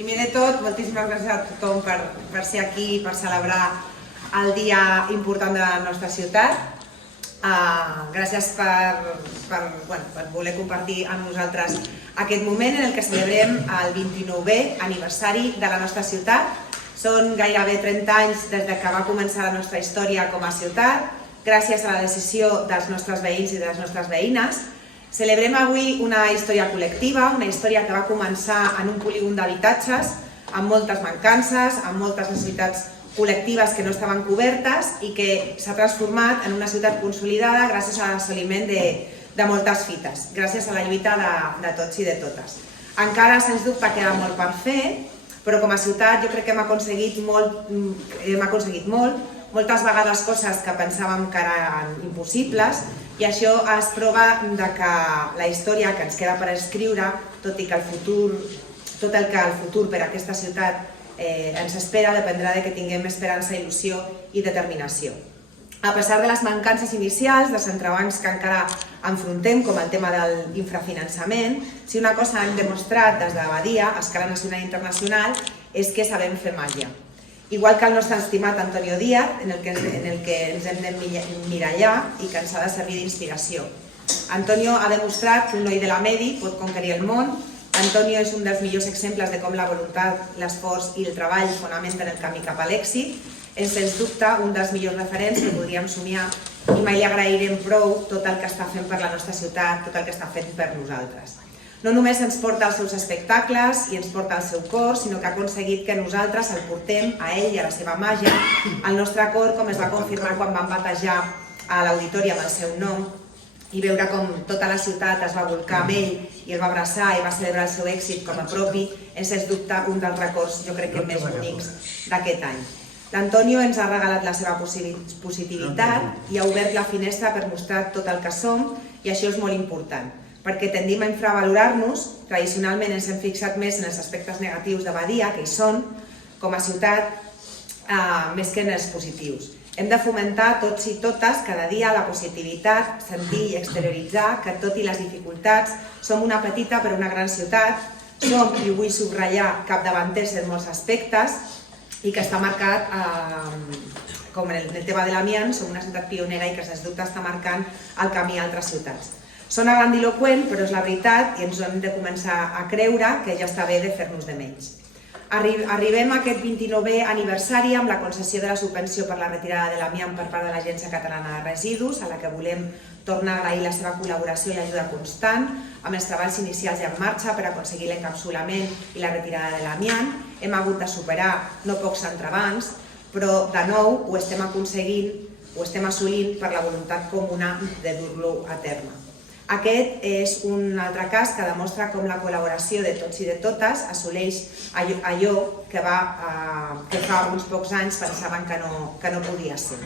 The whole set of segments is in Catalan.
Primer de tot, moltíssimes gràcies a tothom per ser aquí, per celebrar el dia important de la nostra ciutat. Gràcies per voler compartir amb nosaltres aquest moment en el que celebrem el 29è aniversari de la nostra ciutat. Són gairebé 30 anys des que va començar la nostra història com a ciutat, gràcies a la decisió dels nostres veïns i de les nostres veïnes. Celebrem avui una història col·lectiva, una història que va començar en un polígon d'habitatges, amb moltes mancances, amb moltes necessitats col·lectives que no estaven cobertes i que s'ha transformat en una ciutat consolidada gràcies a l'assoliment de moltes fites, gràcies a la lluita de tots i de totes. Encara, sens dubte, queda molt per fer, però com a ciutat jo crec que hem aconseguit molt, moltes vegades coses que pensàvem que eren impossibles, i això es prova que la història que ens queda per escriure, tot el que el futur per a aquesta ciutat ens espera, dependrà de que tinguem esperança, il·lusió i determinació. A pesar de les mancances inicials, dels entrebancs que encara enfrontem, com el tema de l'infrafinançament, si una cosa hem demostrat des de Badia, a escala nacional i internacional, és que sabem fer màgia. Igual que el nostre estimat Antonio Díaz, en el que ens hem d'emmirallar i que ens ha de servir d'inspiració. Antonio ha demostrat que un noi de la Medi pot conquerir el món. Antonio és un dels millors exemples de com la voluntat, l'esforç i el treball fonamenten el camí cap a l'èxit. És, sens dubte, un dels millors referents que podríem somiar i mai li agrairem prou tot el que està fent per la nostra ciutat, tot el que està fent per nosaltres. No només ens porta els seus espectacles i ens porta el seu cor, sinó que ha aconseguit que nosaltres el portem a ell i a la seva màgia al nostre cor, com es va confirmar quan vam batejar a l'auditori amb el seu nom, i veure com tota la ciutat es va volcar amb ell i el va abraçar i va celebrar el seu èxit com a propi, és, sens dubte, un dels records, jo crec que més bonics d'aquest any. L'Antonio ens ha regalat la seva positivitat i ha obert la finestra per mostrar tot el que som, i això és molt important, perquè tendim a infravalorar-nos. Tradicionalment ens hem fixat més en els aspectes negatius de Badia, que hi són, com a ciutat, més que en els positius. Hem de fomentar tots i totes cada dia la positivitat, sentir i exterioritzar que tot i les dificultats som una petita però una gran ciutat, som, i ho vull subratllar, capdavanters en molts aspectes i que està marcat, com en el tema de l'amiant, som una ciutat pionera i que sens dubte està marcant el camí a altres ciutats. Sona grandiloqüent, però és la veritat i ens ho hem de començar a creure que ja està bé de fer-nos de menys. Arribem a aquest 29è aniversari amb la concessió de la subvenció per la retirada de l'amiant per part de l'Agència Catalana de Residus, a la que volem tornar a agrair la seva col·laboració i ajuda constant, amb els treballs inicials ja en marxa per aconseguir l'encapsulament i la retirada de l'amiant. Hem hagut de superar no pocs entrebancs, però de nou ho estem aconseguint, ho estem assolint per la voluntat comuna de dur-lo a terme. Aquest és un altre cas que demostra com la col·laboració de tots i de totes assoleix allò que fa uns pocs anys pensaven que no podia ser.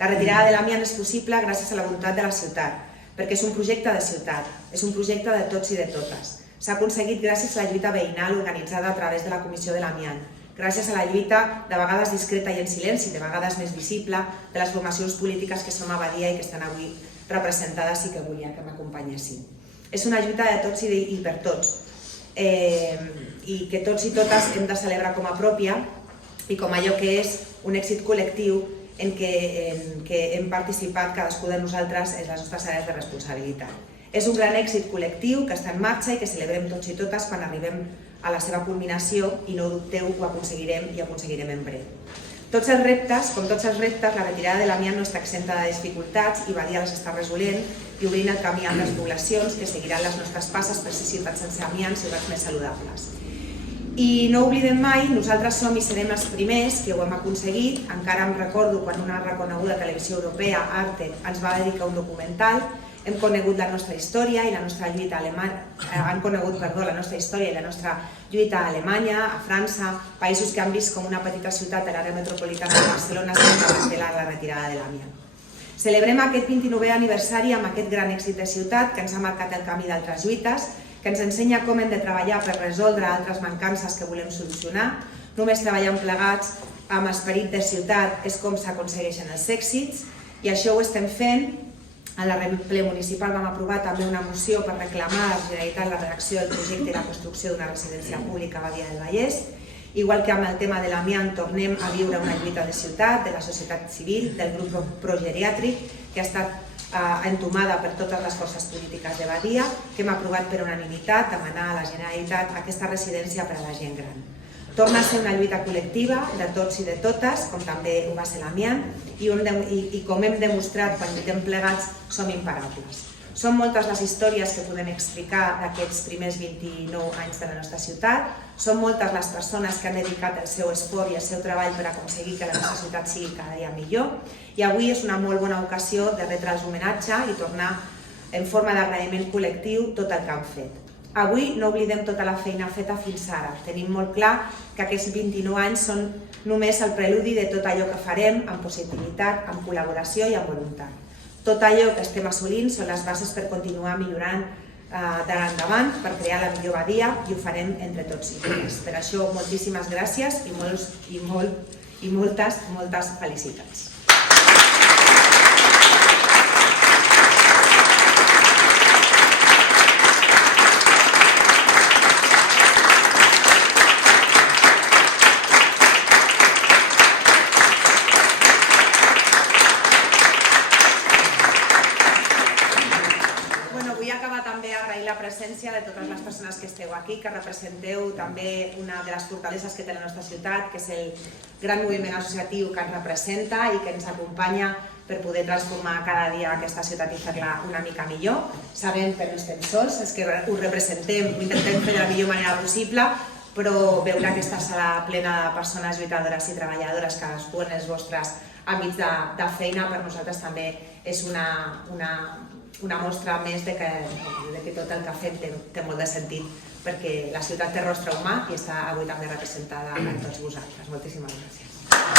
La retirada de l'amiant és possible gràcies a la voluntat de la ciutat, perquè és un projecte de ciutat, és un projecte de tots i de totes. S'ha aconseguit gràcies a la lluita veïnal organitzada a través de la Comissió de l'Amiant, gràcies a la lluita, de vegades discreta i en silenci, de vegades més visible, de les formacions polítiques que som a Badia i que estan avui representades i que volia que m'acompanyessin. És una lluita de tots i per tots, i que tots i totes hem de celebrar com a pròpia i com allò que és un èxit col·lectiu en què hem participat cadascú de nosaltres en les nostres àrees de responsabilitat. És un gran èxit col·lectiu que està en marxa i que celebrem tots i totes quan arribem a la seva culminació, i no ho dubteu, ho aconseguirem i aconseguirem en breu. Tots els reptes, com tots els reptes, la retirada de l'amiant no està exempta de dificultats i Badia les està resolent i obrint el camí a altres poblacions que seguiran les nostres passes per ser ciutats sense amiant, ciutats més saludables. I no oblidem mai, nosaltres som i serem els primers que ho hem aconseguit. Encara em recordo quan una reconeguda televisió europea, Arte, ens va dedicar un documental. Hem conegut la nostra història i la nostra lluita han conegut, la nostra història i la nostra lluita a Alemanya, a França, països que han vist com una petita ciutat de l'àrea metropolitana de Barcelona s'ha cancel·lat la retirada de l'amiant. Celebrem aquest 29è aniversari amb aquest gran èxit de ciutat que ens ha marcat el camí d'altres lluites, que ens ensenya com hem de treballar per resoldre altres mancances que volem solucionar. Només treballant plegats amb esperit de ciutat és com s'aconsegueixen els èxits, i això ho estem fent A la ple municipal vam aprovar també una moció per reclamar a la Generalitat la redacció del projecte i la construcció d'una residència pública a Badia del Vallès. Igual que amb el tema de l'amiant, tornem a viure una lluita de ciutat, de la societat civil, del grup progeriàtric, que ha estat entomada per totes les forces polítiques de Badia, que hem aprovat per unanimitat demanar a la Generalitat aquesta residència per a la gent gran. Torna a ser una lluita col·lectiva de tots i de totes, com també ho va ser l'amiant, i com hem demostrat quan lluitem plegats, som imparables. Són moltes les històries que podem explicar d'aquests primers 29 anys de la nostra ciutat, són moltes les persones que han dedicat el seu esforç i el seu treball per aconseguir que la nostra ciutat sigui cada dia millor, i avui és una molt bona ocasió de retre els homenatge i tornar en forma d'agraïment col·lectiu tot el que han fet. Avui no oblidem tota la feina feta fins ara. Tenim molt clar que aquests 29 anys són només el preludi de tot allò que farem amb positivitat, amb col·laboració i amb voluntat. Tot allò que estem assolint són les bases per continuar millorant d'ara endavant, per crear la millor Badia, i ho farem entre tots i totes. Per això, moltíssimes gràcies i moltes felicitats. La presència de totes les persones que esteu aquí, que representeu també una de les fortaleses que té la nostra ciutat, que és el gran moviment associatiu que ens representa i que ens acompanya per poder transformar cada dia aquesta ciutat i fer-la una mica millor. Sabem que no estem sols, els que ho representem, ho intentem fer de la millor manera possible, però veure aquesta sala plena de persones lluitadores i treballadores, cadascú en els vostres àmbits de feina, per nosaltres també és una mostra més de que tot el que fem té molt de sentit, perquè la ciutat té rostre humà i està avui també representada en tots vosaltres. Moltíssimes gràcies.